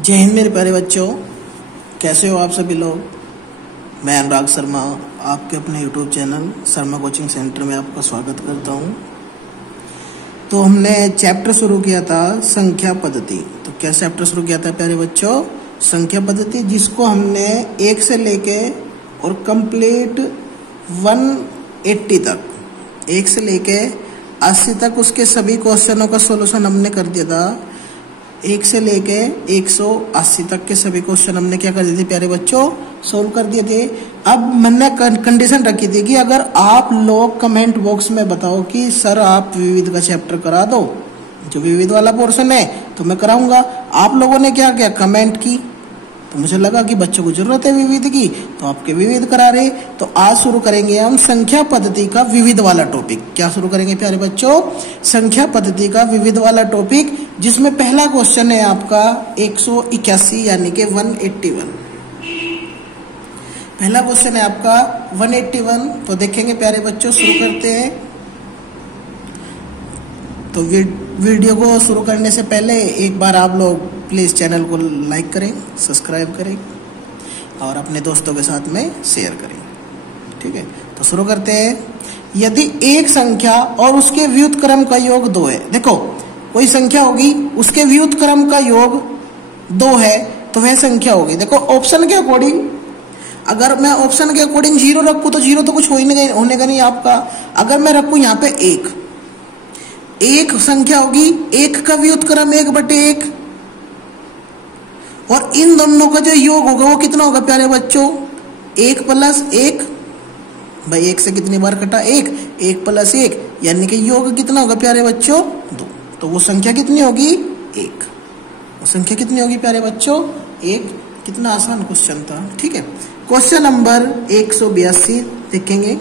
जय हिंद मेरे प्यारे बच्चों, कैसे हो आप सभी लोग। मैं अनुराग शर्मा आपके अपने YouTube channel Sharma coaching centre में आपका स्वागत करता हूं। तो हमने चैप्टर शुरू किया था संख्या पद्धति। तो क्या चैप्टर शुरू किया था प्यारे बच्चों? संख्या पद्धति, जिसको हमने 1 से लेके और कंप्लीट 180 तक, 1 से लेके 80 तक उसके सभी क्वेश्चनों का सॉल्यूशन हमने कर दिया था। 1 से लेके 180 तक के सभी क्वेश्चन हमने क्या कर दिए थे प्यारे बच्चों? सोल्व कर दिए थे। अब मैंने कंडीशन रखी थी कि अगर आप लोग कमेंट बॉक्स में बताओ कि सर आप विविध का चैप्टर करा दो, जो विविध वाला पोर्शन है, तो मैं कराऊंगा। आप लोगों ने क्या किया? कमेंट की। तो मुझे लगा कि बच्चों को जरूरत है विविध की, तो आपके विविध करा रहे। तो आज शुरू करेंगे हम संख्या पद्धति का विविध वाला टॉपिक। क्या शुरू करेंगे प्यारे बच्चों? संख्या पद्धति का विविध वाला टॉपिक, जिसमें पहला क्वेश्चन है आपका 181 यानी कि 181। पहला क्वेश्चन है आपका 181। तो देखेंगे प्यारे बच्चों, शुरू करते हैं। तो वीडियो को शुरू करने से पहले एक बार आप लोग प्लीज चैनल को लाइक करें, सब्सक्राइब करें और अपने दोस्तों के साथ में शेयर करें। ठीक है, तो शुरू करते हैं। यदि एक संख्या और उसके व्युत्क्रम का योग 2 है। देखो, कोई संख्या होगी, उसके व्युत्क्रम का योग 2 है, तो वह संख्या होगी। देखो ऑप्शन के अकॉर्डिंग, अगर मैं ऑप्शन के अकॉर्डिंग 0 रखूं तो 0 तो कुछ होने का नहीं आपका। अगर मैं रखूं यहाँ पे 1 संख्या होगी, 1 का व्युत्क्रम 1/1, और इन दोनों का जो योग होगा वो कितना होगा प्यारे बच्चों? 1 + 1। भाई 1 से कितनी बार कटा? 1 + 1 यानी कि योग कितना होगा प्यारे बच्चों? 2। तो वो संख्या कितनी होगी? 1। वो संख्या कितनी होगी प्यारे बच्चों? 1। कितना आसान क्वेश्चन था। ठीक है, क्वेश्चन नंबर 182 देखेंगे।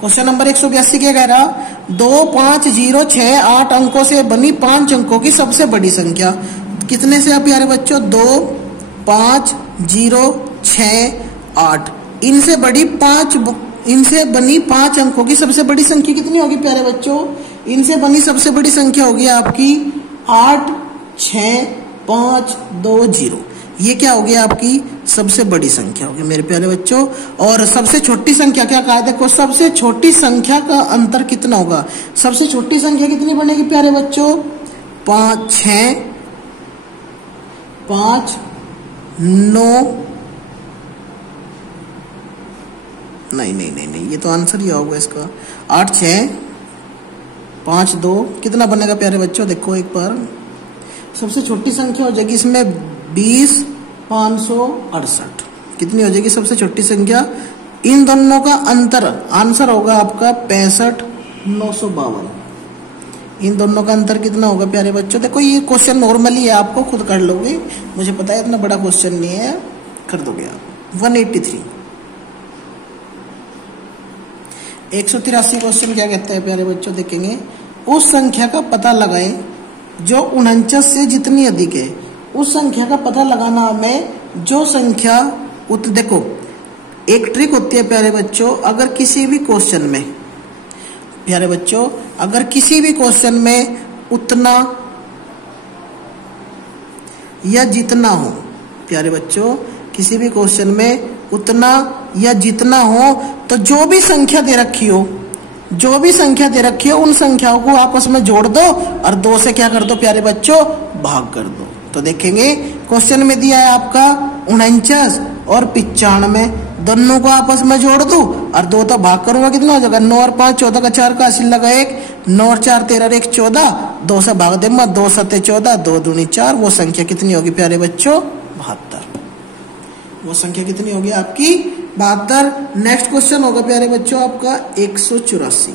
क्वेश्चन नंबर 182 क्या कह रहा? 2, 5, 0, 6, 8 अंकों से बनी 5 अंकों की सबसे बड़ी संख्या कितने से? प्यारे बच्चों 2, 5, 0, 6, 8 इनसे बनी 5 अंकों की सबसे बड़ी संख्या कितनी होगी प्यारे बच्चों? इनसे बनी सबसे बड़ी संख्या होगी आपकी 8, 6, 5, 2, 0। ये क्या होगी? आपकी सबसे बड़ी संख्या होगी मेरे प्यारे बच्चों। और सबसे छोटी संख्या क्या कहा है? देखो, सबसे छोटी संख्या का अंतर कितना होगा? सबसे छोटी संख्या कितनी बनेगी प्यारे बच्चों? 5, 6, 5, 9। नहीं, ये तो आंसर ही होगा इसका। 8, 6, 5, 2 कितना बनेगा प्यारे बच्चों? देखो एक बार, सबसे छोटी संख्या हो जाएगी इसमें 20, 568। कितनी हो जाएगी सबसे छोटी संख्या? इन दोनों का अंतर आंसर होगा आपका 65, 952। इन दोनों का अंतर कितना होगा प्यारे बच्चों? देखो ये क्वेश्चन नॉर्मली है, आपको खुद कर लोगे, मुझे पता है इतना बड़ा क्वेश्चन नहीं है, कर दोगे आप। 183 183 क्वेश्चन क्या कहता है प्यारे बच्चों? देखेंगे, उस संख्या का पता लगाएं जो 49 से जितनी अधिक है। उस संख्या का पता लगाना हमें जो संख्या देखो, एक ट्रिक होती है प्यारे बच्चों। अगर किसी भी क्वेश्चन में प्यारे बच्चों, अगर किसी भी क्वेश्चन में उतना या जितना हो प्यारे बच्चों, किसी भी क्वेश्चन में उतना या जितना हो, तो जो भी संख्या दे रखी हो उन संख्याओं को आपस में जोड़ दो और 2 से क्या कर दो प्यारे बच्चों? भाग कर दो। तो देखेंगे क्वेश्चन में दिया है आपका 49 और 95, दोनों को आपस में जोड़ दो और 2 तो भाग करूंगा, कितना हो जाएगा? 9 और 5 14 का 4 का 80 लगा 1, 9 और 4 13 और 1 14, 2 से भाग दे मत, 2 7 14, 2 दूनी 4। वो संख्या कितनी होगी प्यारे बच्चों? 72। वो संख्या कितनी होगी आपकी? 72। नेक्स्ट क्वेश्चन होगा प्यारे बच्चों आपका 184।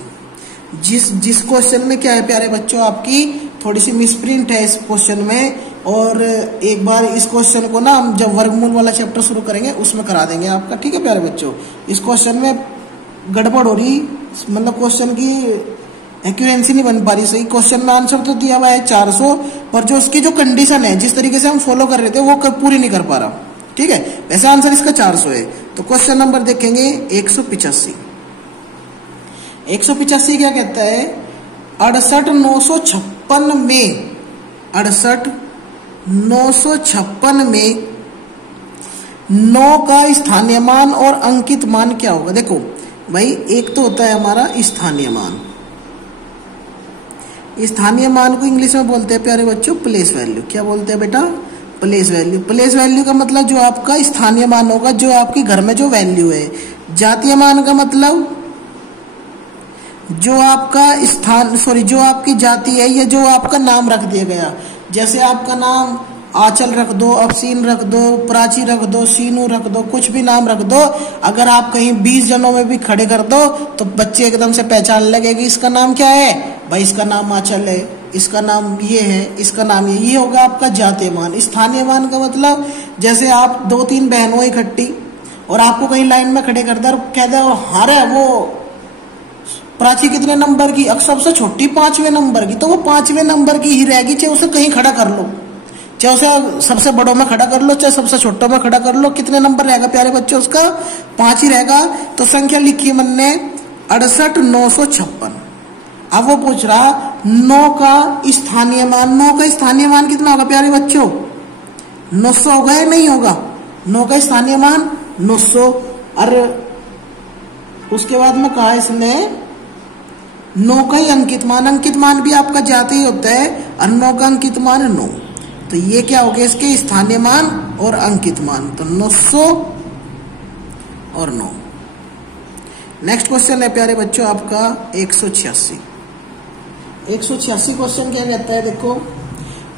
जिस क्वेश्चन में क्या है प्यारे बच्चों? आपकी थोड़ी सी मिसप्रिंट है इस क्वेश्चन में, और एक बार इस क्वेश्चन को ना हम जब वर्गमूल वाला चैप्टर शुरू करेंगे उसमें करा देंगे आपका। ठीक है प्यारे बच्चों, इस क्वेश्चन में गड़बड़ हो रही, मतलब क्वेश्चन की एक्यूरेंसी नहीं बन पा रही सही। क्वेश्चन में आंसर तो दिया हुआ है 400, पर जो उसकी जो कंडीशन है, जिस तरीके से हम फॉलो कर रहे थे, वो पूरी नहीं कर पा रहा। ठीक है, वैसे आंसर इसका 400 है। तो क्वेश्चन नंबर देखेंगे 185। 185 क्या कहता है? 68,956 में 68 956 में 9 का स्थानीय मान और अंकित मान क्या होगा? देखो भाई, एक तो होता है हमारा स्थानीय मान। स्थानीय मान को इंग्लिश में बोलते हैं प्यारे बच्चों प्लेस वैल्यू। क्या बोलते हैं बेटा? Place value. प्लेस वैल्यू का मतलब जो आपका स्थानीय मान होगा, जो आपके घर में जो वैल्यू है। जातीय मान का मतलब जो आपका जो आपकी जाति है या जो आपका नाम रख दिया गया। जैसे आपका नाम आंचल रख दो, अफसीन रख दो, प्राची रख दो, सीनू रख दो, कुछ भी नाम रख दो। अगर आप कहीं 20 जनों में भी खड़े कर दो तो बच्चे एकदम से पहचान लगेगी इसका नाम क्या है। भाई इसका नाम आंचल है, इसका नाम ये है, इसका नाम ये होगा आपका जातीय मान। स्थानीय मान का मतलब जैसे आप 2-3 बहनों इकट्ठी और आपको कहीं लाइन में खड़े कर दो और कह दो हारे वो प्राची कितने नंबर की? सबसे छोटी 5वें नंबर की, तो वो 5वें नंबर की ही रहेगी, चाहे उसे कहीं खड़ा कर लो, चाहे उसे सबसे बड़ों में खड़ा कर लो, चाहे सबसे छोटों में खड़ा कर लो। कितने नंबर रहेगा प्यारे बच्चों? उसका 5 ही रहेगा। तो संख्या लिखी मन ने 68,956। अब वो पूछ रहा 9 का स्थानीय मान। 9 का स्थानीय मान कितना होगा प्यारे बच्चों? 900 होगा या नहीं होगा? 9 का स्थानीय मान 900। और उसके बाद में कहा इसने 9 का ही अंकित मान। अंकित मान भी आपका जाती होता है और 9 का अंकित मान 9। तो ये क्या हो गया इसके स्थानीय मान और अंकित मान। तो 900 और 9। नेक्स्ट क्वेश्चन है प्यारे बच्चों आपका 186। 186 क्वेश्चन क्या कहता है? देखो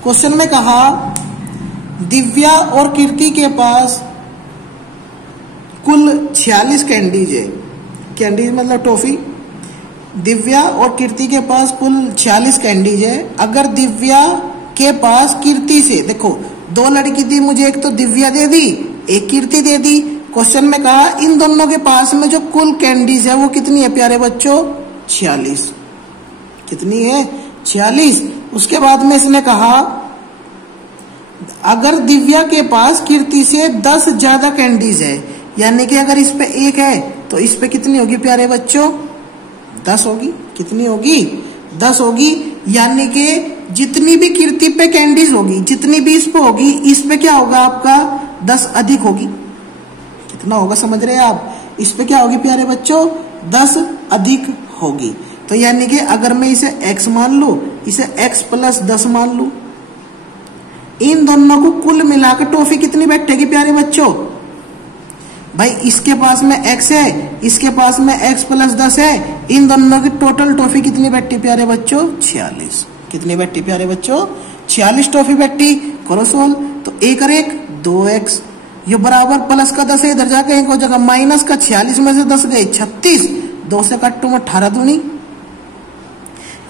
क्वेश्चन में कहा दिव्या और कीर्ति के पास कुल 46 कैंडीज है। कैंडीज मतलब टॉफी। दिव्या और कीर्ति के पास कुल 46 कैंडीज है। अगर दिव्या के पास कीर्ति से, देखो 2 लड़की थी, मुझे एक तो दिव्या दे दी, एक कीर्ति दे दी। क्वेश्चन में कहा इन दोनों के पास में जो कुल कैंडीज है वो कितनी है प्यारे बच्चों? 46। कितनी है? 46। उसके बाद में इसने कहा अगर दिव्या के पास कीर्ति से 10 ज्यादा कैंडीज है, यानी कि अगर इस पे 1 है तो इस पे कितनी होगी प्यारे बच्चों? 10 होगी। कितनी होगी? 10 होगी। यानी कि जितनी भी कीर्ति पे कैंडीज होगी, जितनी भी इस पे होगी, इस पे क्या होगा आपका? 10 अधिक होगी। कितना होगा समझ रहे हैं आप? इस पे क्या होगी प्यारे बच्चों? 10 अधिक होगी। तो यानी कि अगर मैं इसे x मान लू, इसे x + 10 मान लू, इन दोनों को कुल मिलाकर टॉफी कितनी बैठेगी प्यारे बच्चों? भाई इसके पास में x है, इसके पास में x + 10 है, इन दोनों की टोटल टॉफी कितनी बैठी प्यारे बच्चों? 46। कितनी बैठी प्यारे बच्चों? 46 टॉफी बैठी। करो सोल्व। तो 1 और 1 2x, ये बराबर प्लस का 10 है, इधर जाकर 1 हो जाएगा, माइनस का 46 में से 10 गए 36, 2 से काटो में 18 दूनी।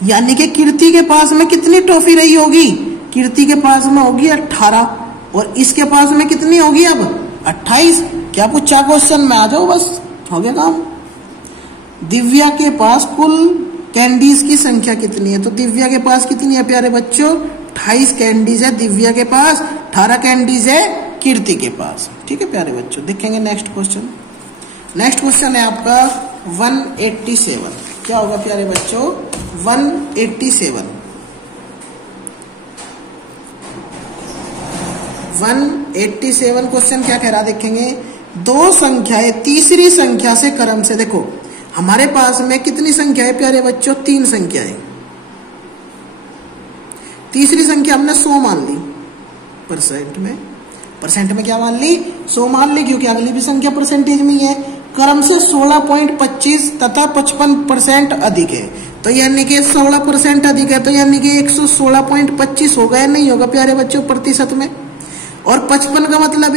यानी कि कीर्ति के पास में कितनी टॉफी रही होगी? कीर्ति के पास में होगी 18 और इसके पास में कितनी होगी अब? 28। क्या पूछा क्वेश्चन में? आ जाओ बस, हो गया काम। दिव्या के पास कुल कैंडीज की संख्या कितनी है? तो दिव्या के पास कितनी है प्यारे बच्चों? 28 कैंडीज है दिव्या के पास, 18 कैंडीज है कीर्ति के पास। ठीक है प्यारे बच्चों, देखेंगे नेक्स्ट क्वेश्चन। नेक्स्ट क्वेश्चन है आपका 187। क्या होगा प्यारे बच्चों? 187 क्वेश्चन क्या कह रहा देखेंगे। 2 संख्याएं तीसरी संख्या से क्रम से, देखो हमारे पास में कितनी संख्या है प्यारे बच्चों? 3 संख्याएं। तीसरी संख्या हमने 100 मान ली, परसेंट में क्या मान ली? 100 मान ली, क्योंकि अगली भी संख्या परसेंटेज में ही है। क्रम से 16.25 तथा 55% अधिक है। तो यानी कि 16% अधिक है, तो यानी कि 116.25 होगा या नहीं होगा प्यारे बच्चों प्रतिशत में? और 55 का मतलब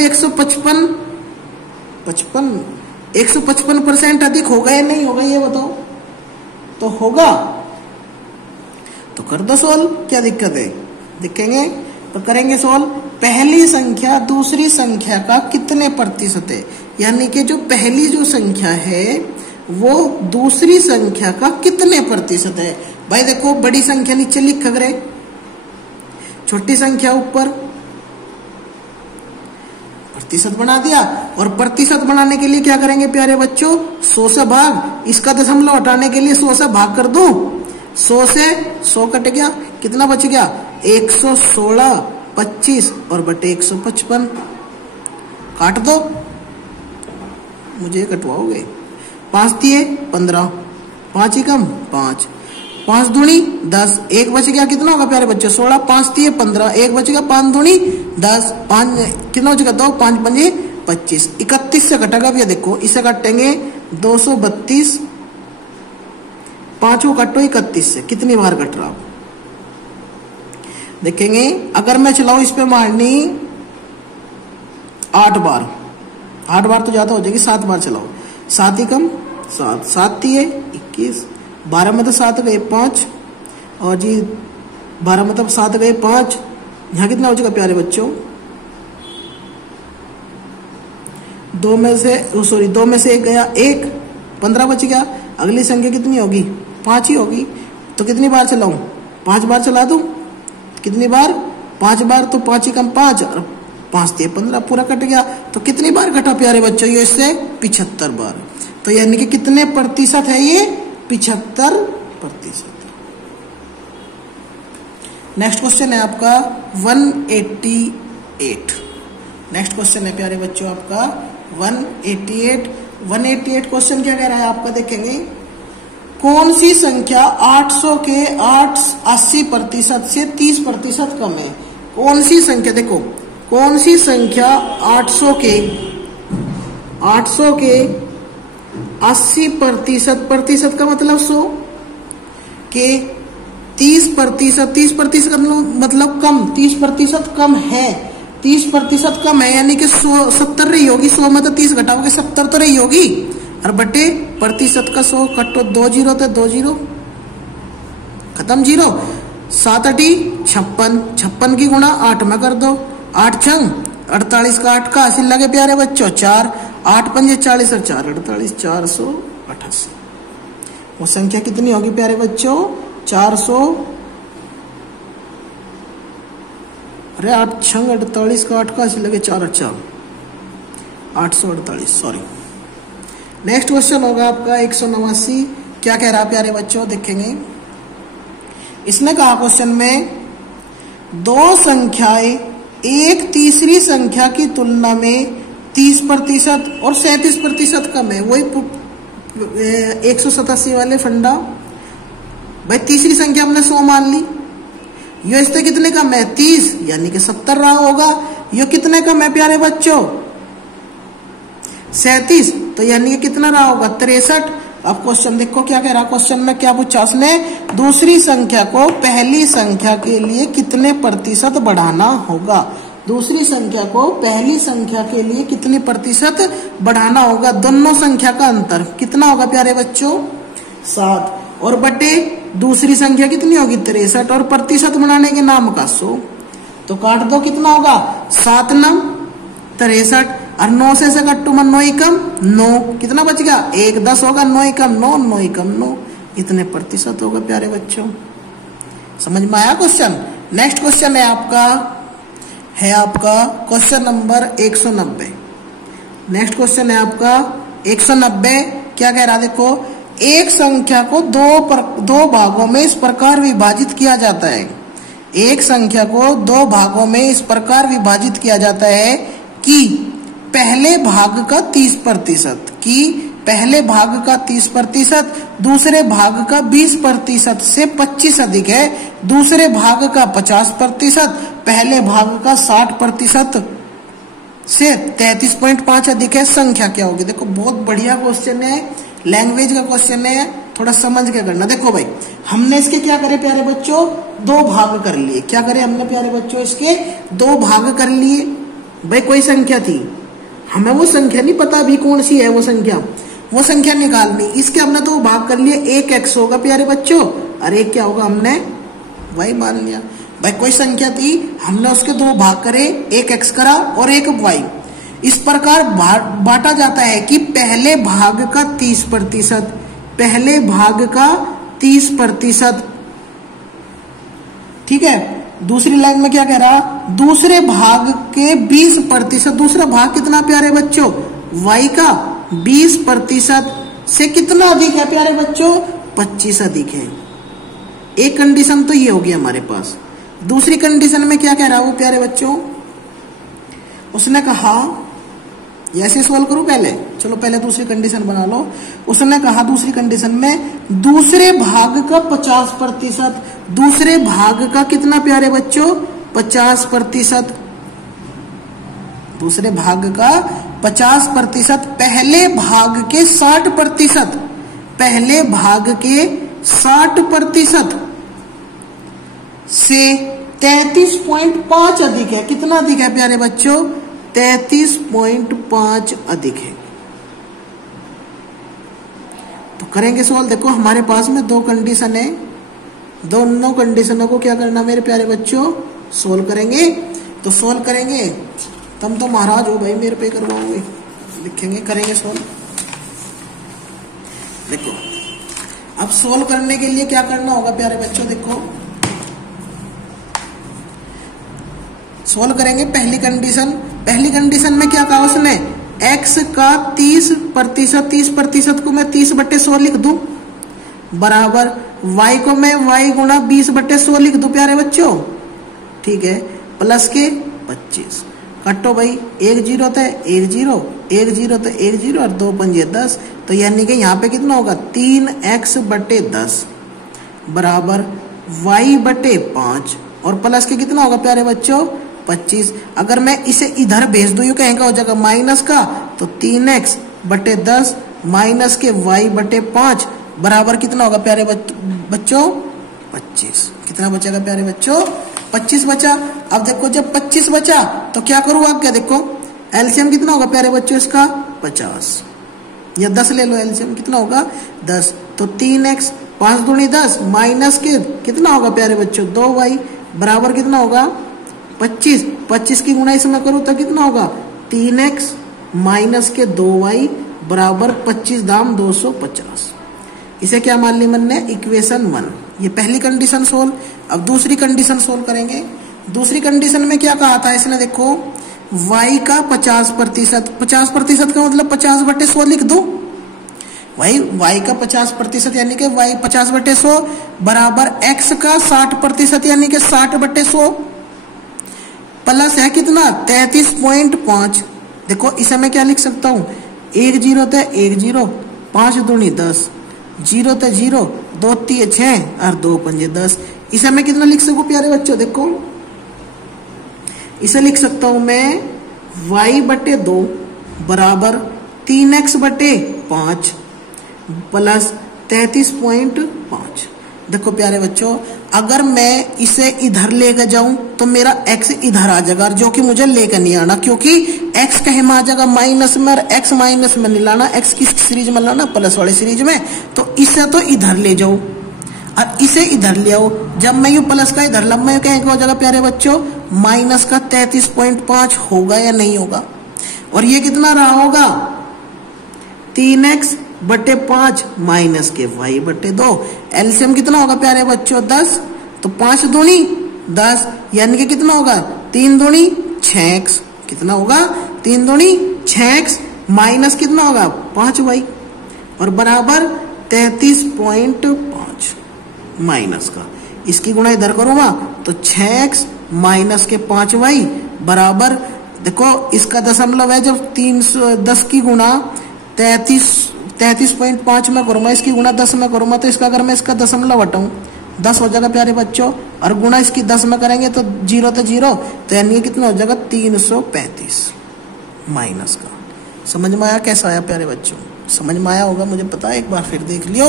155% अधिक होगा या नहीं होगा, ये बताओ। तो होगा, तो कर दो सोल्व, क्या दिक्कत है? देखेंगे तो करेंगे सोल्व। पहली संख्या दूसरी संख्या का कितने प्रतिशत है? यानी कि जो पहली जो संख्या है वो दूसरी संख्या का कितने प्रतिशत है? भाई देखो, बड़ी संख्या नीचे लिख करे, छोटी संख्या ऊपर, प्रतिशत बना दिया। और प्रतिशत बनाने के लिए क्या करेंगे प्यारे बच्चों? 100 से भाग, इसका दशमलव हटाने के लिए 100 से भाग कर दूं। 100 से 100 कट गया, कितना बच गया? 116 25 और बटे 155 काट दो, मुझे कटवाओगे। 5 दिए 15, 5 ही कम 5, 5 दूनी 10, 1 बच गया, कितना होगा प्यारे बच्चों 16, 5 दिए 15, 1 बच गया, 5 दूनी 10, 5 कितना बचेगा 2, 5 पंजे 25, 31 से कटेगा भैया, देखो इसे काटेंगे 232, 5 को काटो 31 से, कितनी बार कट रहा हो देखेंगे। अगर मैं चलाऊं इस पे मारनी 8 बार, 8 बार तो ज्यादा हो जाएगी, 7 बार चलाओ, 7 ही कम 7, 7 दिए 21, 12 में तो 7 गए 5, और जी 12 मतलब 7 गए 5, यहाँ कितना हो जाएगा प्यारे बच्चों 2 में से 1 गया 1, 15 बच गया। अगली संख्या कितनी होगी 5 ही होगी, तो कितनी बार चलाऊं 5 बार चला दूं, कितनी बार 5 बार, तो 5 ही कम 5 और 5 दिए 15, पूरा कट गया। तो कितनी बार कटा प्यारे बच्चों ये, इससे 75 बार। तो यानी कि कितने प्रतिशत है ये 75%। नेक्स्ट क्वेश्चन है आपका 188। नेक्स्ट क्वेश्चन है प्यारे बच्चों आपका 188 क्वेश्चन क्या कह रहा है आपका, देखेंगे कौन सी संख्या 800 के 80% से 30% कम है। कौन सी संख्या, देखो कौन सी संख्या 800 के 80%, प्रतिशत का मतलब 100 के 30% मतलब कम, 30% कम है, 30% कम है, यानी कि 70 रही होगी, 100 में तो 30 घटाओगे 70 तो रही होगी, और बटे प्रतिशत का 100 कटो 2 जीरो तो 2 जीरो खत्म, 0 7 8 56, 56 की गुणा 8 में कर दो, 8 छंग 48 का 8 का हासिल लगे प्यारे बच्चों 4, 8 पंजे 40 और 4 48, 488। वो संख्या कितनी होगी प्यारे बच्चों 400, अरे 8 छंग 48 का 8 का हासिल लगे 4 अच्छा 848, सॉरी। नेक्स्ट क्वेश्चन होगा आपका 189। क्या कह रहा प्यारे बच्चों, देखेंगे इसने कहा क्वेश्चन में 2 संख्याएं एक तीसरी संख्या की तुलना में 30% और 37% कम है। वही 187 वाले फंडा, भाई तीसरी संख्या हमने 100 मान ली, यो इससे कितने कम है 30, यानी कि 70 रहा होगा। यो कितने कम है प्यारे बच्चों 37, तो यानी कि कितना रहा होगा 63। अब क्वेश्चन देखो क्या कह रहा, क्वेश्चन में क्या पूछा उसने, दूसरी संख्या को पहली संख्या के लिए कितने प्रतिशत बढ़ाना होगा। दूसरी संख्या को पहली संख्या के लिए कितने प्रतिशत बढ़ाना होगा। दोनों संख्या का अंतर कितना होगा प्यारे बच्चों 7, और बटे दूसरी संख्या कितनी होगी 63, और प्रतिशत बनाने के नाम का 100, तो काट दो कितना होगा 7 9 63, और 9 से कट्टू में 9 कम 9, कितना बच गया 1 10 होगा, 9 कम 9, 9 कम 9, इतने प्रतिशत होगा प्यारे बच्चों। समझ में आया क्वेश्चन। नेक्स्ट क्वेश्चन है आपका क्वेश्चन नंबर 190। नेक्स्ट क्वेश्चन है आपका 190। क्या कह रहा देखो, एक संख्या को दो भागों में इस प्रकार विभाजित किया जाता है। एक संख्या को 2 भागों में इस प्रकार विभाजित किया जाता है कि पहले भाग का 30%, दूसरे भाग का 20% से 25 अधिक है, दूसरे भाग का 50%, पहले भाग का 60% से 33.5 अधिक है। संख्या क्या होगी। देखो बहुत बढ़िया क्वेश्चन है, लैंग्वेज का क्वेश्चन है, थोड़ा समझ के करना। देखो भाई हमने इसके क्या करे प्यारे बच्चों 2 भाग कर लिए। क्या करे हमने प्यारे बच्चों इसके 2 भाग कर लिए। भाई कोई संख्या थी, हमें वो संख्या नहीं पता अभी कौन सी है वो संख्या निकालनी। इसके हमने 2 भाग कर लिए, एक x होगा प्यारे बच्चों और एक क्या होगा हमने y मान लिया। भाई कोई संख्या थी, हमने उसके 2 भाग करे, एक x करा और एक y। इस प्रकार बांटा जाता है कि पहले भाग का 30%, ठीक है। दूसरी लाइन में क्या कह रहा, दूसरे भाग के 20%, दूसरा भाग कितना प्यारे बच्चों y का 20% से कितना अधिक है प्यारे बच्चों 25 अधिक है। एक कंडीशन तो ये होगी हमारे पास, दूसरी कंडीशन में क्या कह रहा है वो प्यारे बच्चों, उसने कहा, ऐसे सॉल्व करूं पहले, चलो पहले दूसरी कंडीशन बना लो। उसने कहा दूसरी कंडीशन में दूसरे भाग का 50%, दूसरे भाग का कितना प्यारे बच्चों, 50%, दूसरे भाग का 50%, पहले भाग के 60%, पहले भाग के 60% से 33.5 अधिक है। कितना अधिक है प्यारे बच्चों, 33.5 अधिक है। तो करेंगे सवाल, देखो हमारे पास में दो कंडीशन है, दोनों कंडीशनों को क्या करना मेरे प्यारे बच्चों, सोल्व करेंगे। तो सोल्व करेंगे, तुम तो महाराज हो भाई, मेरे पे करवाओगे, लिखेंगे करेंगे सोल्व। देखो अब सोल्व करने के लिए क्या करना होगा प्यारे बच्चों, देखो सोल्व करेंगे। पहली कंडीशन में क्या कहा उसने, x का 30%, 30% को मैं 30/100 लिख दूं, बराबर y को मैं y गुणा 20/100 लिख दूं प्यारे बच्चों, ठीक है, प्लस के 25, कटो भाई, 1 0 तो 1 0, 1 0 तो 1 0 और 2 पंजे 10, तो यानी कि यहाँ पे कितना होगा 3x/10 बराबर y/5 और प्लस के कितना होगा प्यारे बच्चों 25। अगर मैं इसे इधर भेज दूं, यू कहेंगे हो जाएगा माइनस का, तो 3x/10 माइनस के y/5 बराबर कितना होगा प्यारे बच्चों 25। कितना बचेगा प्यारे बच्चों 25 बचा। अब देखो जब 25 बचा तो क्या करूँ आगे, देखो एलसीएम कितना होगा प्यारे बच्चों इसका 50 या 10 ले लो, एलसीएम कितना होगा 10, तो 3x 5 दूनी 10 माइनस के कितना होगा प्यारे बच्चों 2y बराबर कितना होगा 25। 25 की गुणा इसमें करूँ तो कितना होगा 3x माइनस के 2y बराबर 25 दाम 250। इसे क्या मान ली मन ने, इक्वेशन 1। ये पहली कंडीशन सोल्व। अब दूसरी कंडीशन सोल्व करेंगे। दूसरी कंडीशन में क्या कहा था इसने, देखो y का 50%, 50% का मतलब 50/100 लिख दो, भाई y का 50% यानी कि y 50/100 बराबर x का 60% यानी कि 60/100 प्लस है कितना 33.5। देखो इसे मैं क्या लिख सकता हूँ, 1 0 तो 1 0, 5 दूनी 10, 0 तो 0, 2 3 6 और 2 पंजे 10। इसे मैं कितना लिख सकूँ प्यारे बच्चों, देखो इसे लिख सकता हूं मैं y/2 बराबर 3x/5 प्लस 33.5। देखो प्यारे बच्चों अगर मैं इसे इधर लेकर जाऊं तो मेरा x इधर आ जाएगा, जो कि मुझे लेकर नहीं आना, क्योंकि x कहीं में आ जाएगा माइनस में और x माइनस में नहीं लाना, x किस सीरीज में लाना, प्लस वाले सीरीज में। तो इसे तो इधर ले जाओ और इसे इधर ले आओ। जब मैं यू प्लस का इधर लंबा कहेंगे हो जाएगा प्यारे बच्चों माइनस का 33.5 होगा या नहीं होगा, और ये कितना रहा होगा 3x/5 माइनस के y/2। एलसीएम कितना होगा प्यारे बच्चों 10, तो 5 दूनी 10 यानी कि कितना होगा 3 दूनी 6x, कितना होगा 3 दूनी 6x माइनस कितना होगा 5y और बराबर 33.5 माइनस का। इसकी गुणा इधर करूंगा तो 6x माइनस के 5y बराबर, देखो इसका दशमलव है जब 310 की गुणा 33.5 में करूंगा, इसकी गुणा 10 में करूंगा तो इसका अगर मैं इसका दशमलव हटाऊं 10 हो जाएगा प्यारे बच्चों, और गुणा इसकी 10 में करेंगे तो 0 तो 0, तो यानी कितना हो जाएगा 335 माइनस का। समझ में आया कैसा आया प्यारे बच्चों, समझ में आया होगा मुझे पता है, एक बार फिर देख लियो।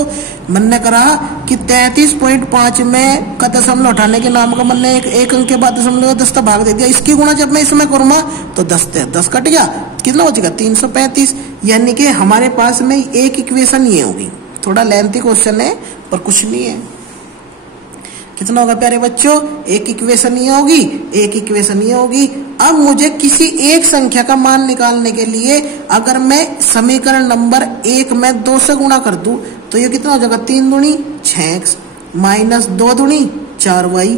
मन ने करा कि 33.5 में का दशमलव उठाने के नाम का मन ने एक अंक के बाद दशमलव 10 का भाग दे दिया। इसकी गुणा जब मैं इसमें करूंगा तो 10 कट गया, कितना हो जाएगा 335। यानी कि हमारे पास में एक इक्वेशन ये होगी। थोड़ा लेंथी क्वेश्चन है पर कुछ नहीं है। कितना होगा प्यारे बच्चों, एक इक्वेशन ये होगी, एक इक्वेशन ये होगी। अब मुझे किसी एक संख्या का मान निकालने के लिए अगर मैं समीकरण नंबर 1 में 2 से गुणा कर दूं तो ये कितना हो जाएगा 3 दूनी 6x माइनस 2 दूनी 4y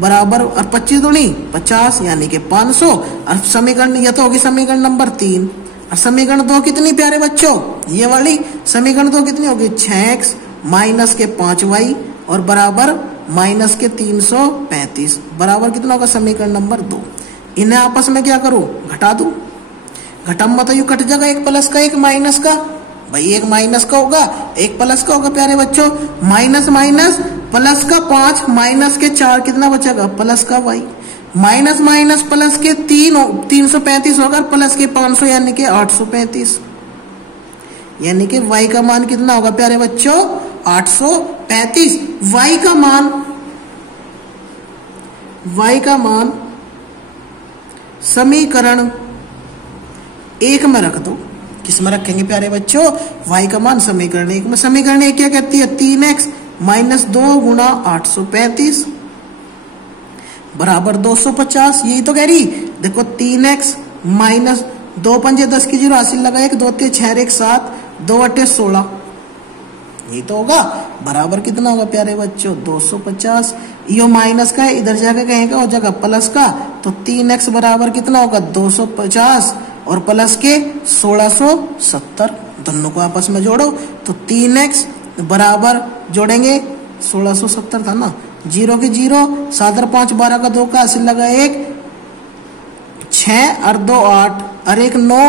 बराबर और 25 दूनी 50 यानी कि 500। और समीकरण यह तो होगी समीकरण नंबर 3। और समीकरण 2 कितनी प्यारे बच्चों, ये वाली समीकरण 2 कितनी होगी 6x माइनस के 5y और बराबर माइनस के 335 बराबर कितना होगा समीकरण नंबर 2। इन्हें आपस में क्या करूं, घटा दूं। घटम मत यू कट जाएगा, एक प्लस का एक माइनस का, भाई एक माइनस का होगा एक प्लस का होगा प्यारे बच्चों। माइनस माइनस प्लस का 5 माइनस के 4 कितना बचेगा प्लस का y, माइनस माइनस प्लस के 335 होगा प्लस के 500 यानी कि 835, यानी कि y का मान कितना होगा प्यारे बच्चों 835। y का मान समीकरण 1 में रख दो। किस में रखेंगे प्यारे बच्चों, y का मान समीकरण 1 में। समीकरण 1 क्या कहती है, 3x माइनस 2 गुणा 835 बराबर 250। यही तो कह रही, देखो 3x माइनस 2 पंजे 10 की 0 हासिल लगा, 1 2 3 6 1 7 2 8 16, यही तो होगा बराबर कितना होगा प्यारे बच्चों 250। यो माइनस का है, इधर जाकर कहेगा हो जाएगा प्लस का, तो 3x बराबर कितना होगा 250 और प्लस के 1670, दोनों को आपस में जोड़ो तो 3x बराबर जोड़ेंगे 1670 था ना, 0 के 0 7 और 5 12 का 2 का हासिल लगा 1 6 और 2 8 और 1 9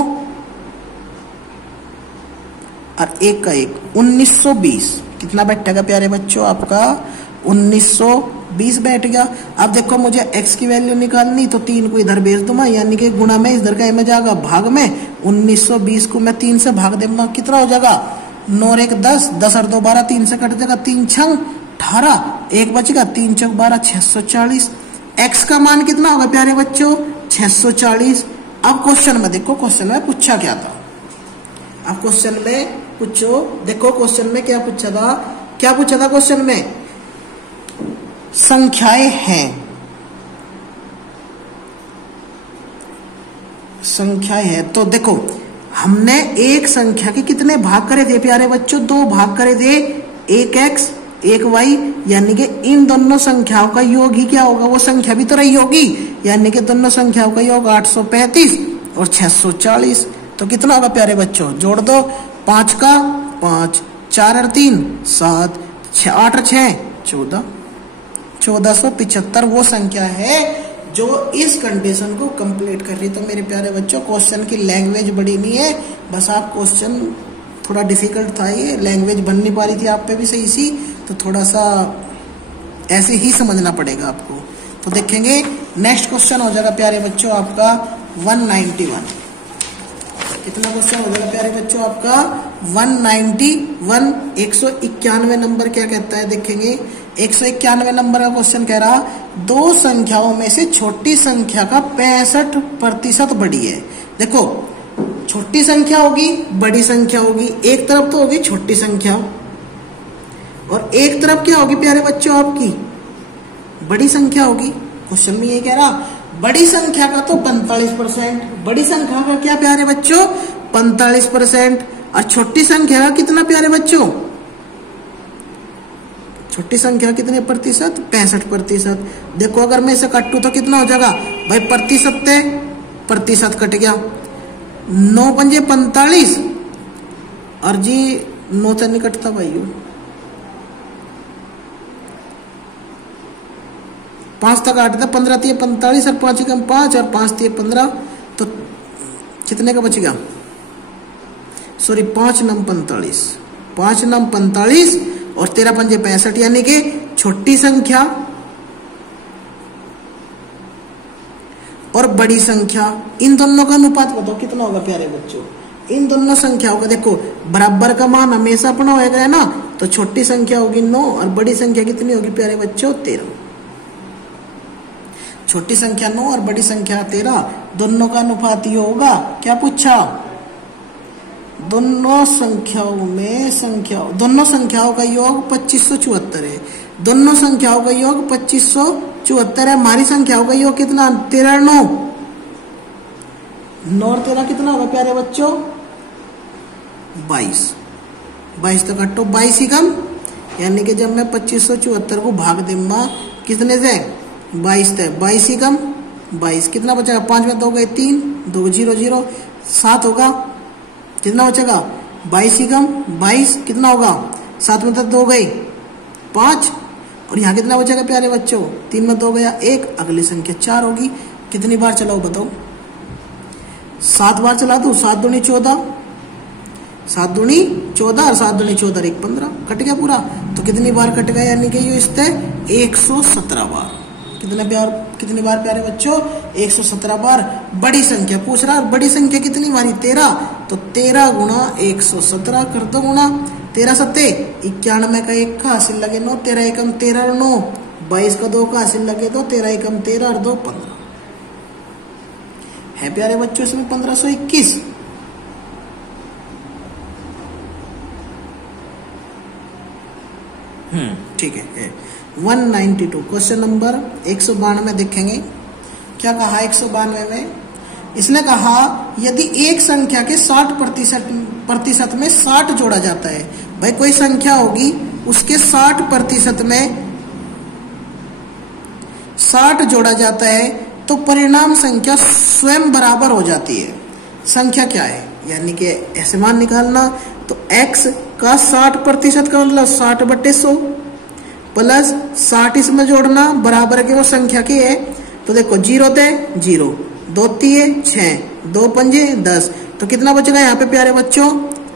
और 1 का 1 1920 कितना बैठेगा प्यारे बच्चों आपका 1920 बैठ गया। अब देखो मुझे x की वैल्यू निकालनी, तो 3 को इधर भेज दूंगा यानी कि गुणा में इधर का में जाएगा भाग में, 1920 को मैं 3 से भाग दूंगा कितना हो जाएगा 9 और 1 10 10 और 2 12 3 से कट जाएगा 3 6 18 1 बचेगा 3 4 12 640। x का मान कितना होगा प्यारे बच्चों 640। अब क्वेश्चन में देखो, क्वेश्चन में पूछा क्या था, अब क्वेश्चन में पूछो, देखो क्वेश्चन में क्या पूछा था, क्या पूछा था क्वेश्चन में, संख्याएं हैं, संख्याएं हैं। तो देखो हमने एक संख्या के कितने भाग करे थे प्यारे बच्चों 2 भाग करे थे, एक x एक y, यानी कि इन दोनों संख्याओं का योग ही क्या होगा, वो संख्या भी तो रही होगी, यानी कि दोनों संख्याओं का योग 835 और 640। तो कितना होगा प्यारे बच्चों, जोड़ दो, 5 का 5 4 और 3 7 8 और 6 14 1475 वो संख्या है जो इस कंडीशन को कंप्लीट कर रही। तो मेरे प्यारे बच्चों क्वेश्चन की लैंग्वेज बड़ी नहीं है, बस आप क्वेश्चन थोड़ा डिफिकल्ट था, ये लैंग्वेज बन नहीं पा रही थी आप पे भी सही सी, तो थोड़ा सा ऐसे ही समझना पड़ेगा आपको। तो देखेंगे नेक्स्ट क्वेश्चन हो जाएगा प्यारे बच्चों आपका 191। कितना क्वेश्चन हो जाएगा प्यारे बच्चों आपका 191, 191 नंबर क्या कहता है देखेंगे। 191 नंबर का क्वेश्चन कह रहा, दो संख्याओं में से छोटी संख्या का 65% बड़ी है। देखो छोटी संख्या होगी बड़ी संख्या होगी, एक तरफ तो होगी छोटी संख्या और एक तरफ क्या होगी प्यारे बच्चों आपकी बड़ी संख्या होगी। क्वेश्चन में ये कह रहा बड़ी संख्या का तो 45%, बड़ी संख्या का क्या प्यारे बच्चों 45%, और छोटी संख्या का कितना प्यारे बच्चों, छोटी संख्या कितने प्रतिशत 65%। देखो अगर मैं इसे काटू तो कितना हो जाएगा भाई, प्रतिशत कट गया, 9 पंजे 45 और जी 9 से नहीं कटता भाई, 5 तक काटता, 15 3 45 और 5 कम 5 और 5 3 15, तो कितने का बचेगा, सॉरी 5 9 45, 5 9 45 और 13 पंजे 65, यानी कि छोटी संख्या और बड़ी संख्या इन दोनों का अनुपात बताओ कितना होगा प्यारे बच्चों। इन दोनों संख्याओं का देखो बराबर का मान हमेशा अपना होगा है ना, तो छोटी संख्या होगी 9 और बड़ी संख्या कितनी होगी प्यारे बच्चों 13। छोटी संख्या 9 और बड़ी संख्या 13, दोनों का अनुपात ये होगा, क्या पूछा, दोनों संख्याओं का योग 2574 है, दोनों संख्याओं का योग 2574 है। हमारी संख्याओं का योग कितना 13 9 और 13 कितना होगा प्यारे बच्चों 22, 22 तक काटो 22 ही कम, यानी कि जब मैं 2574 को भाग दूंगा कितने से 22 थे, 22 ही कम 22 कितना बचेगा, 5 में 2 गए 3 2 0 0 7 होगा, कितना बचेगा 22 ही कम 22 कितना होगा, 7 में 2 गए 5 और यहाँ कितना बचेगा प्यारे बच्चों, 3 में 2 गया 1, अगली संख्या 4 होगी। कितनी बार चलाओ बताओ, 7 बार चला दो, 7 दूनी 14, 7 दूनी 14 और 7 दूनी 14 1 15, कट गया पूरा। तो कितनी बार कट गया, यानी कि ये इससे 117 बार। कितनी बार प्यारे बच्चों, 117 बार। बड़ी संख्या पूछ रहा है, बड़ी संख्या कितनी बारी, 13, तो 13 गुणा 117 कर दो गुणा 13 सत्ते 91 का 1 का हासिल लगे 9, 13 एकम 13 और 9 22 का 2 का हासिल लगे 2, 13 एकम 13 और 2 15 है प्यारे बच्चों इसमें 1521। ठीक है। 192 क्वेश्चन नंबर 192 देखेंगे। क्या कहा 192 में, इसने कहा यदि एक संख्या के 60% में 60 जोड़ा जाता है। भाई कोई संख्या होगी उसके 60% में 60 जोड़ा जाता है तो परिणाम संख्या स्वयं बराबर हो जाती है। संख्या क्या है, यानी कि ऐसे मान निकालना। तो x का 60% का मतलब 60/100 प्लस 60 इसमें जोड़ना बराबर के वो संख्या की है। तो देखो 0 थे 0, 2 3 6, 2 5 10, तो कितना बचेगा यहाँ पे प्यारे बच्चों,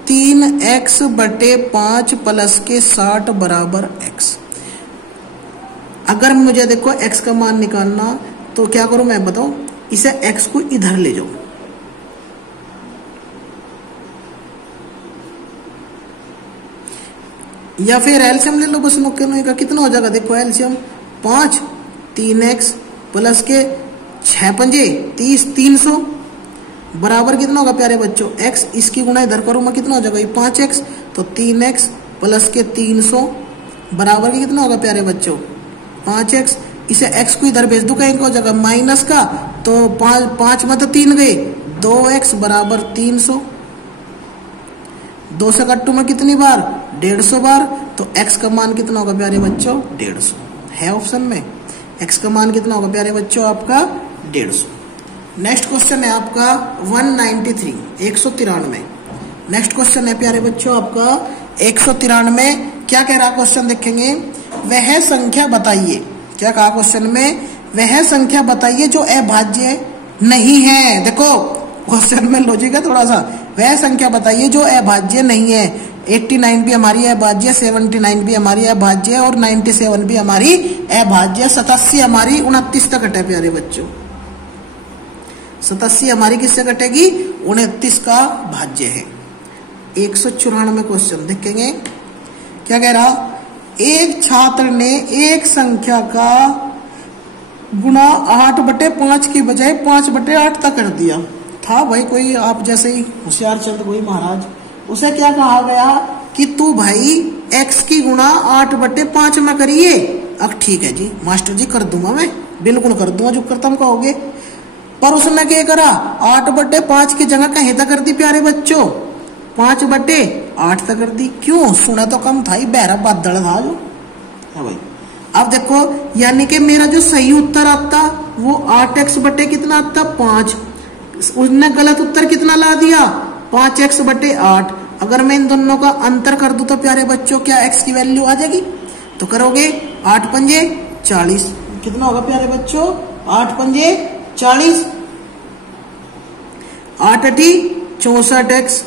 3x/5 प्लस के 60 बराबर x। अगर मुझे देखो x का मान निकालना तो क्या करूं मैं बताओ, इसे x को इधर ले जाओ, या फिर एलसीएम ले लो बस मुख्य का। कितना हो जाएगा देखो एलसीएम 5, 3x प्लस के 6 पंजे 30, 300 बराबर कितना होगा प्यारे बच्चों x। इसकी गुणा इधर करूंगा कितना हो जाएगा, 5x, तो 3x प्लस के 300 बराबर के कितना होगा प्यारे बच्चों 5x। इसे x को इधर भेज दो, कहीं हो जाएगा माइनस का, तो 5 में तो 3 गए, 2x बराबर 300। 2 से कट्टू में कितनी बार, 150 बार। तो x का मान कितना होगा प्यारे बच्चों 150 है ऑप्शन में। x का मान कितना होगा प्यारे बच्चों आपका 150। नेक्स्ट क्वेश्चन है आपका 193 193। नेक्स्ट क्वेश्चन है प्यारे बच्चों आपका 193। क्या कह रहा क्वेश्चन देखेंगे, वह संख्या बताइए। क्या कहा क्वेश्चन में, वह संख्या बताइए जो अभाज्य नहीं है। देखो क्वेश्चन में लॉजिक है थोड़ा सा। वह संख्या बताइए जो अभाज्य नहीं है। 89 भी हमारी अभाज्य, 79 भी हमारी अभाज्य और 97 भी हमारी अभाज्य। 87 हमारी 29 तक कटे प्यारे बच्चों। 87 हमारी किससे कटेगी, 29 का भाज्य है। 194 क्वेश्चन देखेंगे। क्या कह रहा, एक छात्र ने एक संख्या का गुणा 8/5 की बजाय 5/8 तक कर दिया था। भाई कोई आप जैसे ही होशियार चंद कोई महाराज, उसे क्या कहा गया कि तू भाई x की गुणा 8/5 में करिए। अब ठीक है जी मास्टर जी कर दूंगा, मैं बिल्कुल कर दूंगा जो करतम कहोगे। पर उसने क्या करा, 8/5 की जगह कहीं तक कर दी प्यारे बच्चों, 5/8 तक कर दी। क्यों, सुना तो कम था, बहरा बादल था जो है भाई। अब देखो यानी कि मेरा जो सही उत्तर आता वो 8x/ कितना आता 5। उसने गलत उत्तर कितना ला दिया 5x/8। अगर मैं इन दोनों का अंतर कर दूं तो प्यारे बच्चों क्या x की वैल्यू आ जाएगी। तो करोगे 8 पंजे 40, कितना होगा प्यारे बच्चों 8 पंजे 40, 8 अठी 64x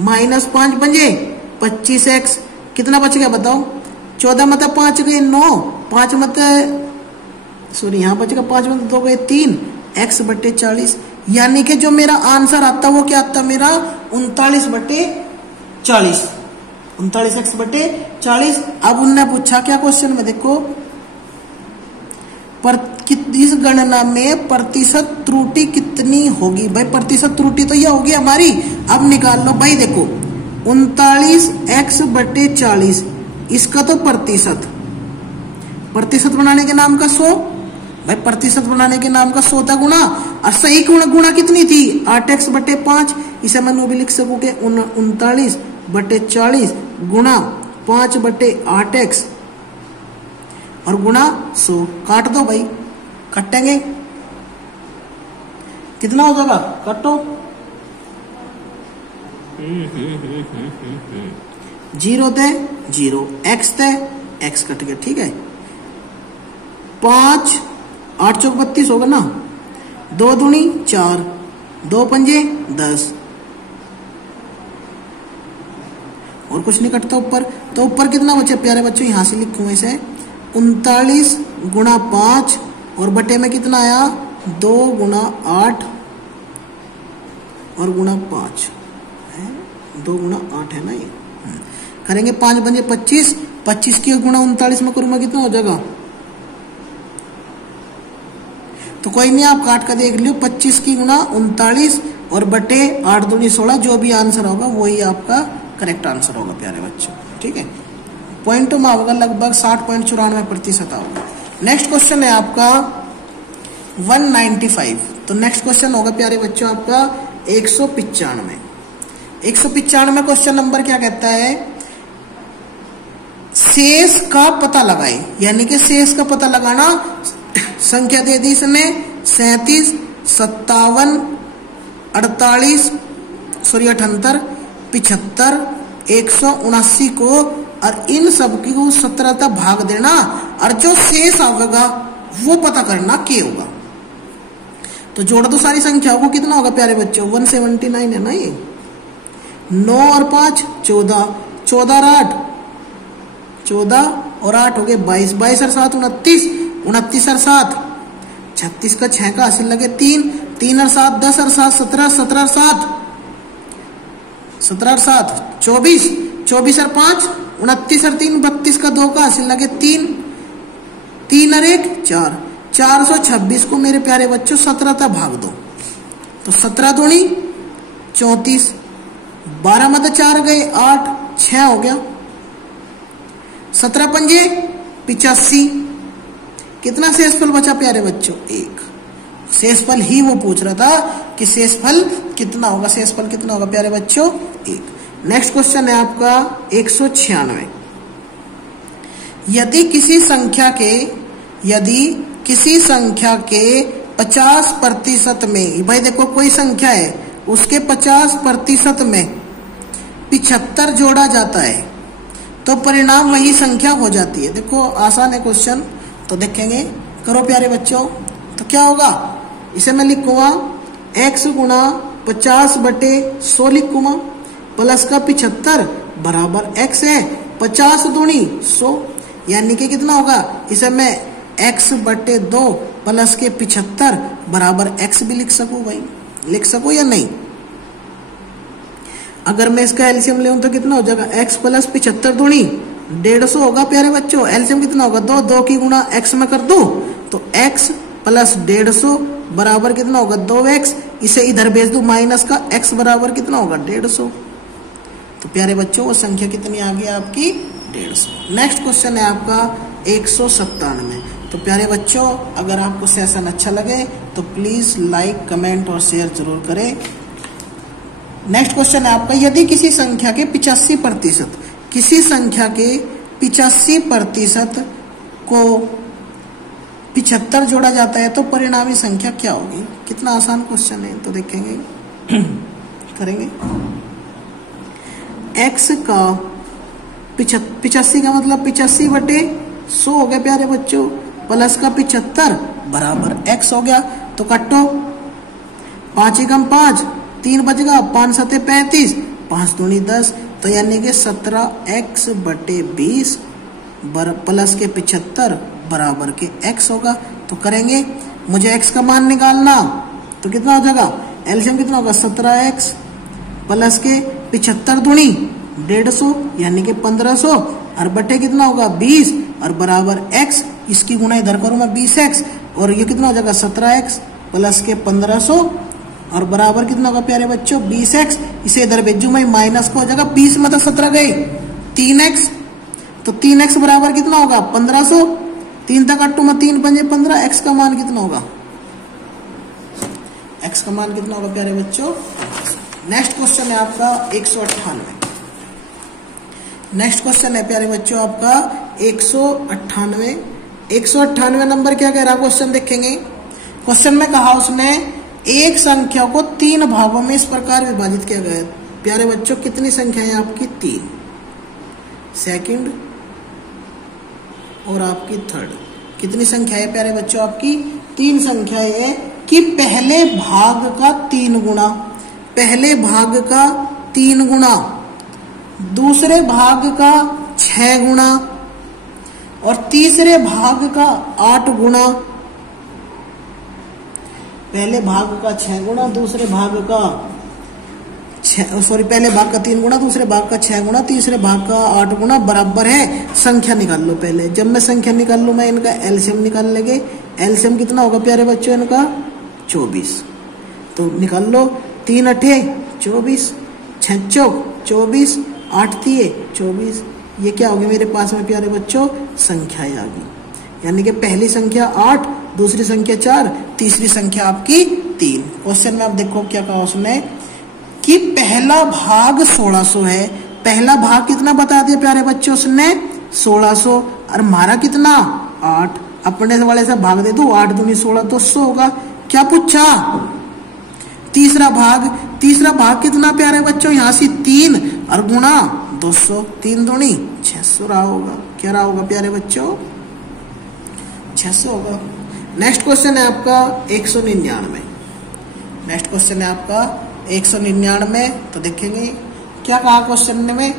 माइनस 5 पंजे 25x। कितना बच गया बताओ, 14 मतलब 5 गए 9, 5 मतलब सॉरी यहाँ बचेगा 5 मतलब 2 गए 3, x/40। यानी कि जो मेरा आंसर आता वो क्या आता मेरा 39/40, 39x/40। अब उनने पूछा क्या क्वेश्चन में देखो, इस गणना में प्रतिशत त्रुटि कितनी होगी। भाई प्रतिशत त्रुटि तो यह होगी हमारी, अब निकाल लो भाई। देखो 39x/40 इसका तो प्रतिशत बनाने के नाम का 100। भाई प्रतिशत बनाने के नाम का 100 था गुणा, और सही गुणा कितनी थी 8x/5। इसे मैं भी लिख सकूं कि 39/40 गुणा 5/8x और गुणा 100। काट दो भाई, कटेंगे कितना हो जाएगा, काटो 0 थे 0, x थे x कट गया। ठीक है, 5 8 चौक 32 होगा ना, 2 दूनी 4, 2 पंजे 10, और कुछ नहीं कटता ऊपर। तो ऊपर कितना बचे प्यारे बच्चों, यहां से लिखूं इसे 39 गुणा 5 और बटे में कितना आया 2 गुणा 8 और गुणा 5 है, 2 गुणा 8 है ना ये। करेंगे 5 पंजे 25, 25 की गुणा 39 में करूंगा कितना हो जाएगा, तो कोई नहीं आप काट कर देख लियो, 25 की गुणा 39 और बटे 8 दूनी 16, जो भी आंसर होगा वही आपका करेक्ट आंसर होगा प्यारे बच्चों। ठीक है, पॉइंट में होगा लगभग 60.94% होगा। नेक्स्ट क्वेश्चन है आपका 195। तो नेक्स्ट क्वेश्चन होगा प्यारे बच्चों आपका 195। 195 क्वेश्चन नंबर क्या कहता है, शेष का पता लगाए, यानी कि शेष का पता लगाना। संख्या दे दी इसने 37, 57, 48, 78, 75, 179 को, और इन सब की को 17 तक भाग देना और जो शेष आवेगा वो पता करना क्या होगा। तो जोड़ दो सारी संख्याओं को, कितना होगा प्यारे बच्चों 179 है ना ये, 9 और 5 14, 14 और 8 14 और 8 हो गए 22, 22 और 7 29, 29 और 7 36 का 6 का हासिल लगे 3, 3 और 7 10 और 7 17, 17 और 7 17 और 7 24, 24 और 5 29 और 3 32 का 2 का हासिल लगे 3, 3 और 1 4, 426 को मेरे प्यारे बच्चों 17 तक भाग दो, तो 17 दूनी 34, 12 में 4 गए 8, 6 हो गया, 17 पंजे 85, कितना शेषफल बचा प्यारे बच्चों 1। शेषफल ही वो पूछ रहा था कि शेषफल कितना होगा, शेषफल कितना होगा प्यारे बच्चों 1। नेक्स्ट क्वेश्चन है आपका 196। यदि किसी संख्या के 50% में, भाई देखो कोई संख्या है उसके 50% में 75 जोड़ा जाता है तो परिणाम वही संख्या हो जाती है। देखो आसान है क्वेश्चन, तो देखेंगे, करो प्यारे बच्चों। तो क्या होगा, इसे मैं लिखूंगा x गुणा 50 बटे 100 लिखूंगा, प्लस का 75 बराबर x है 50 दूनी 100, यानी कि कितना होगा, इसे मैं x बटे 2 प्लस के 75 बराबर x भी लिख सकूं, भाई लिख सकूं या नहीं। अगर मैं इसका एलसीएम ले तो कितना हो जाएगा, x प्लस 75 दूनी 150 होगा प्यारे बच्चों। एलसीएम कितना होगा 2, 2 की गुणा x में कर दो तो x प्लस 150 बराबर कितना होगा 2x, इसे इधर भेज दो माइनस का, x बराबर कितना होगा 150। तो प्यारे बच्चों वो संख्या कितनी आ गई आपकी 150। नेक्स्ट क्वेश्चन है आपका 197। तो प्यारे बच्चों अगर आपको सेशन अच्छा लगे तो प्लीज लाइक कमेंट और शेयर जरूर करें। नेक्स्ट क्वेश्चन है आपका, यदि किसी संख्या के 85%, किसी संख्या के 85% को 75 जोड़ा जाता है तो परिणामी संख्या क्या होगी। कितना आसान क्वेश्चन है, तो देखेंगे करेंगे। x का 85 का मतलब 85 बटे 100 हो गया प्यारे बच्चों, प्लस का 75 बराबर x हो गया। तो कट्टो 5 एकम 5, 3 बचेगा, 5 सते 35, 5 दूनी 10, तो यानी कि 17x बटे 20 प्लस के 75 बराबर के x होगा। तो करेंगे, मुझे x का मान निकालना, तो कितना हो जाएगा, एलसीएम कितना होगा 17x प्लस के 75 दूनी 150 यानी कि 1500 और बटे कितना होगा 20 और बराबर x, इसकी गुणा इधर करूं मैं 20x और ये कितना हो जाएगा 17x प्लस के 1500 और बराबर कितना होगा प्यारे बच्चों 20x, इसे इधर भेजू मैं माइनस को हो जाएगा 20 में तो 17 गए 3x, तो 3x बराबर कितना होगा 1500, 3 तक अट्टू में 3 पंजे 15, x का मान कितना होगा, x का मान कितना होगा प्यारे बच्चों। नेक्स्ट क्वेश्चन है आपका 198। नेक्स्ट क्वेश्चन है प्यारे बच्चों आपका 198। 198 नंबर क्या कह रहा क्वेश्चन देखेंगे। क्वेश्चन में कहा उसने एक संख्या को 3 भागों में इस प्रकार विभाजित किया गया है। प्यारे बच्चों कितनी संख्या है आपकी 3, सेकंड और आपकी थर्ड, कितनी संख्या है प्यारे बच्चों आपकी? 3 संख्या है कि पहले भाग का 3 गुना, पहले भाग का 3 गुना, दूसरे भाग का 6 गुना और तीसरे भाग का 8 गुना। पहले भाग का 6 गुना, दूसरे भाग का पहले भाग का 3 गुना, दूसरे भाग का 6 गुना, तीसरे भाग का 8 गुना बराबर है। संख्या निकाल लो पहले। जब मैं संख्या निकाल लूं मैं इनका एलसीएम निकाल लेंगे। एलसीएम कितना होगा प्यारे बच्चों इनका? 24। तो निकाल लो। 3 अठे 24, 6 चौक 24, 8 तिये 24। ये क्या होगी मेरे पास में प्यारे बच्चों? संख्याएं आ गई। यानी कि पहली संख्या 8, दूसरी संख्या 4, तीसरी संख्या आपकी 3। क्वेश्चन में आप देखो क्या कहा उसने कि पहला भाग 1600 है। पहला भाग कितना बता दिया प्यारे बच्चों उसने? 1600। और हमारा कितना? 8। अपने वाले से भाग दे दो, 8 दूनी 16 तो 100 होगा। क्या पूछा? तीसरा भाग। तीसरा भाग कितना प्यारे बच्चों? यहाँ से 3 और गुणा 200, 3 दूनी 600 रहा होगा। क्या रहा होगा प्यारे बच्चों? 600 होगा। नेक्स्ट क्वेश्चन है आपका 199। नेक्स्ट क्वेश्चन है आपका 199। तो देखेंगे क्या कहा क्वेश्चन में।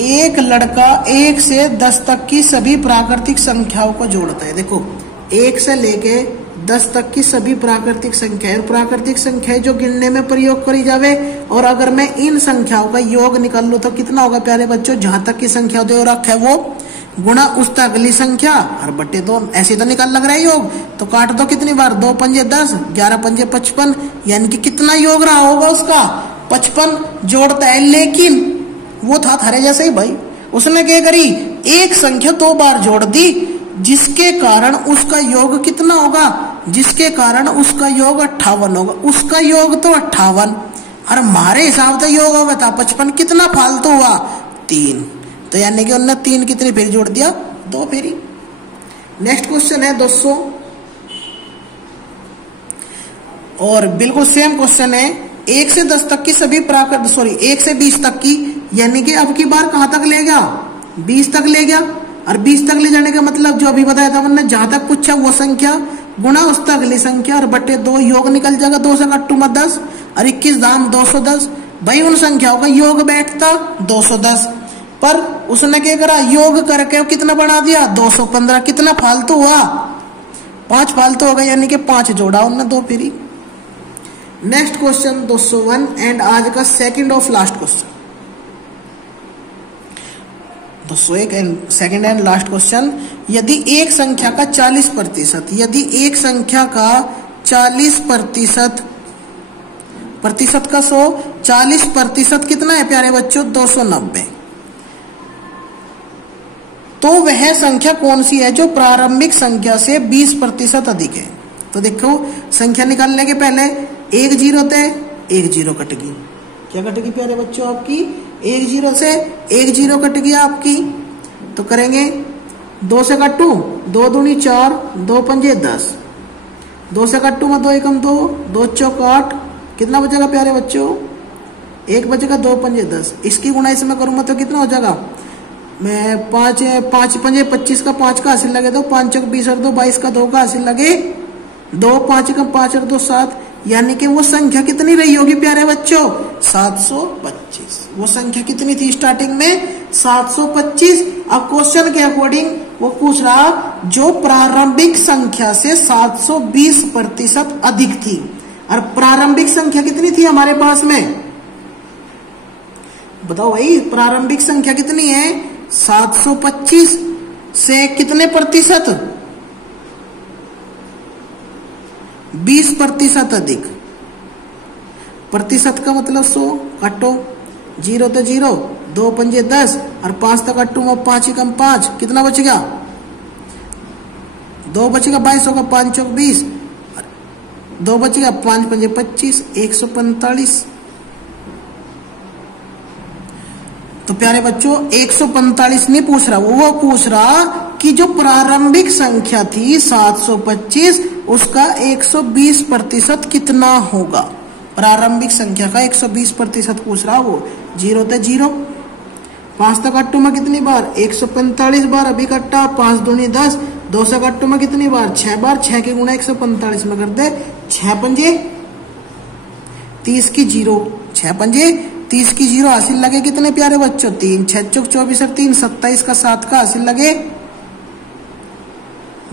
एक लड़का 1 से 10 तक की सभी प्राकृतिक संख्याओं को जोड़ता है। देखो 1 से लेके 10 तक की सभी प्राकृतिक संख्याएं, प्राकृतिक संख्याएं जो गिनने में प्रयोग करी जावे। और अगर मैं इन संख्याओं का योग निकाल लूं तो कितना होगा प्यारे बच्चों? जहां तक की संख्या दे रखा है वो गुणा उस तक अगली संख्या और बटे 2। ऐसे तो निकाल लग रहा है योग। तो काट दो कितनी बार? 2 पंजे 10, 11 पंजे 55। यानी कि कितना योग रहा होगा उसका? 55 जोड़ता है। लेकिन वो था थारे जैसे ही भाई। उसने क्या करी? एक संख्या 2 बार जोड़ दी, जिसके कारण उसका योग कितना होगा? जिसके कारण उसका योग 58 होगा। उसका योग तो 58 और हमारे हिसाब से योग होगा था 55। कितना फालतू हुआ? 3। तो यानी कि उन्होंने 3 कितनी फेरी जोड़ दिया? 2 फेरी। नेक्स्ट क्वेश्चन है 200 और बिल्कुल सेम क्वेश्चन है। 1 से 10 तक की सभी 1 से 20 तक की, यानी कि अब की बार कहां तक ले गया? 20 तक ले गया। और 20 तक ले जाने का मतलब जो अभी बताया था मैंने, जहां तक पूछा वो संख्या गुणा उस तक अगली संख्या और बटे 2। योग निकल जाएगा। 2 से कट्टू में 10 और 21 दाम 210। भाई उन संख्याओं का योग बैठता 210, पर उसने क्या करा? योग करके कितना बना दिया? 215। कितना फालतू हुआ? 5 फालतू हो गया। यानी कि 5 जोड़ा उन्होंने 2 फेरी। नेक्स्ट क्वेश्चन 201 एंड आज का second of last question 201 and second and last question. यदि एक संख्या का 40%, यदि एक संख्या का 40% का 100, 40% कितना है प्यारे बच्चों? 290। तो वह संख्या कौन सी है जो प्रारंभिक संख्या से 20% अधिक है? तो देखो संख्या निकालने के पहले 1 0 थे, 1 0 कट गई। क्या कट गई प्यारे बच्चों आपकी? 1 0 से 1 0 कट गया आपकी। तो करेंगे 2 से कट्टू 2 दूनी 4, 2 पंजे 10, 2 से कट्टू में 2 एकम 2, 2 चौक 8। कितना बचेगा प्यारे बच्चों? 1 बचेगा। 2 पंजे 10। इसकी गुणा इसमें करूंगा तो कितना हो जाएगा? मैं 5 पंजे 25 का 5 का हासिल लगे, 2 5 चौक 20 और 2 22 का 2 का हासिल लगे, 2 5 का 5 और 2 7। यानी कि वो संख्या कितनी रही होगी प्यारे बच्चों? 725। वो संख्या कितनी थी स्टार्टिंग में? 725। अब क्वेश्चन के अकॉर्डिंग वो पूछ रहा जो प्रारंभिक संख्या से 720% अधिक थी। और प्रारंभिक संख्या कितनी थी हमारे पास में? बताओ भाई, प्रारंभिक संख्या कितनी है? 725 से कितने प्रतिशत? 20% अधिक। प्रतिशत का मतलब 100 काटो, 0 तो 0, 2 पंजे 10 और 5 तक काटू में 5 ही कम 5। कितना बचेगा? 2 बचेगा। 22 होगा, 5 चौक 20, 2 बचेगा, 5 पंजे 25, 145। तो प्यारे बच्चों 145 नहीं पूछ रहा, वो पूछ रहा कि जो प्रारंभिक संख्या थी 725 उसका 120% कितना होगा? प्रारंभिक संख्या का 120% पूछ रहा वो। 0 थे 0, 5 से कट्टू में कितनी बार 145 बार अभी कट्टा, 5 दूनी 10, 2 से कट्टू में कितनी बार 6 बार, 6 के गुणा 145 में कर दे, 6 पंजे 30 की 0, 6 पंजे 30 की 0 हासिल लगे कितने प्यारे बच्चों 3, 6 चौक 24 और 3 27 का 7 का हासिल लगे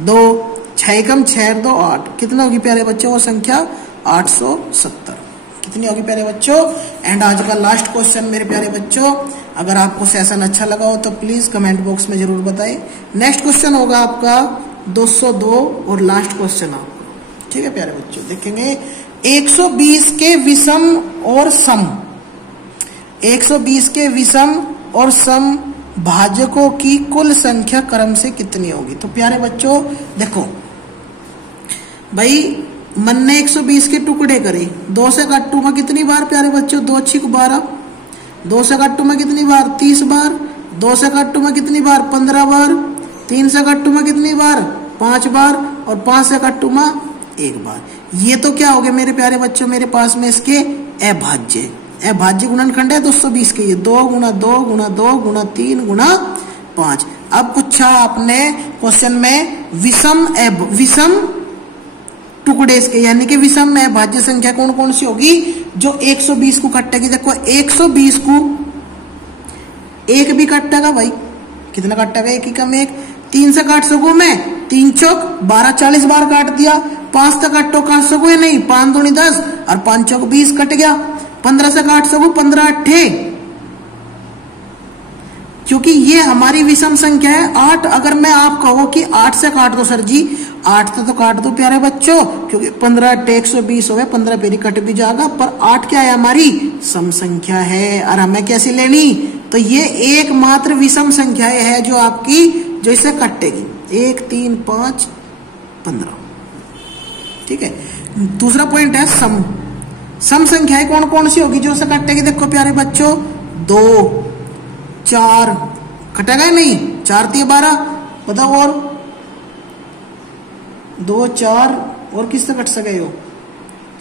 2, 6 कम 6 2 8, कितना होगी प्यारे बच्चों वो संख्या 870, कितनी होगी प्यारे बच्चों। एंड आज का लास्ट क्वेश्चन मेरे प्यारे बच्चों, अगर आपको सेशन अच्छा लगा हो तो प्लीज कमेंट बॉक्स में जरूर बताएं। नेक्स्ट क्वेश्चन होगा आपका 202 और लास्ट क्वेश्चन आपका, ठीक है प्यारे बच्चों। देखेंगे 120 के विषम और सम, 120 के विषम और सम भाजकों की कुल संख्या क्रम से कितनी होगी। तो प्यारे बच्चों देखो भाई, मन ने 120 के टुकड़े करे, 2 से कट्टू में कितनी बार प्यारे बच्चों 2 6 12, 2 से कट्टू में कितनी बार 30 बार, 2 से कट्टू में कितनी बार 15 बार, 3 से कट्टू में कितनी बार 5 बार और 5 से कट्टू में 1 बार। ये तो क्या हो गया मेरे प्यारे बच्चों, मेरे पास में इसके अभाज्य, अभाज्य गुणनखंड है 220 के, ये 2 गुणा 2 गुणा 2 गुणा 3 गुणा 5। अब पूछा आपने क्वेश्चन में विषम टुकड़े इसके, यानी कि विषम में भाज्य संख्या कौन कौन सी होगी जो 120 को कटेगी। देखो 120 को एक भी कटेगा भाई, कितना कटेगा 1 ही कम 1, 3 से काट सकूं मैं 3 चौक 12 40 बार काट दिया, 5 से काटो काट सकूं या नहीं, 5 दूनी 10 और 5 चौक 20 कट गया, 15 से काट सकूं 15 8, क्योंकि ये हमारी विषम संख्या है 8। अगर मैं आप कहो कि 8 से काट दो सर जी, 8 से तो काट दो प्यारे बच्चों, क्योंकि 15 8 120 हो गए, 15 पेरी कट भी जाएगा, पर 8 क्या है हमारी सम संख्या है और हमें कैसी लेनी, तो ये एकमात्र विषम संख्या है जो आपकी जो इसे कटेगी 1 3 5 15, ठीक है। दूसरा पॉइंट है सम, सम संख्याएं कौन कौन सी होगी जो उसे कटेगी। देखो प्यारे बच्चों 2 4 कटेगा नहीं, 4 3 12, बताओ और 2 4 और किससे कट सके हो,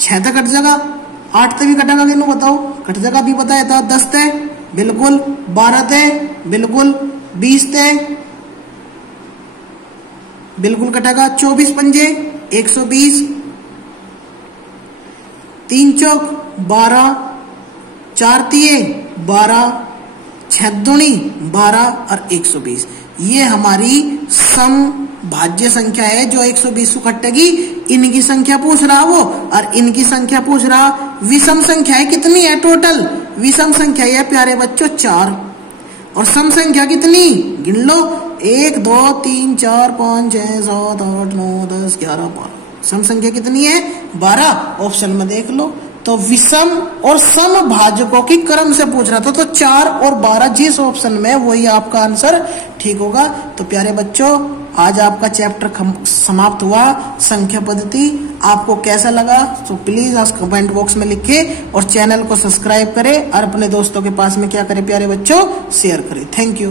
6 तक कट जाएगा, 8 तक भी कटेगा कि नहीं बताओ, कट जाएगा भी बताया था, 10 थे बिल्कुल, 12 थे बिल्कुल, 20 थे बिल्कुल कटेगा, 24 पंजे 120, 3 चौक 12, 4 तिये 12, 6 दूनी 12 और 120। ये हमारी सम भाज्य संख्या है जो 120 को कटेगी। इनकी संख्या पूछ रहा वो और इनकी संख्या पूछ रहा। विषम संख्या कितनी है टोटल, विषम संख्या है प्यारे बच्चों 4 और सम संख्या कितनी गिन लो 1 2 3 4 5 6 7 8 9 10 11 12, सम संख्या कितनी है 12, ऑप्शन में देख लो। तो विषम और सम भाजकों की क्रम से पूछ रहा था, तो 4 और 12 जिस ऑप्शन में वही आपका आंसर ठीक होगा। तो प्यारे बच्चों आज आपका चैप्टर समाप्त हुआ संख्या पद्धति। आपको कैसा लगा तो प्लीज आज कमेंट बॉक्स में लिखें और चैनल को सब्सक्राइब करें और अपने दोस्तों के पास में क्या करें प्यारे बच्चों शेयर करें। Thank you.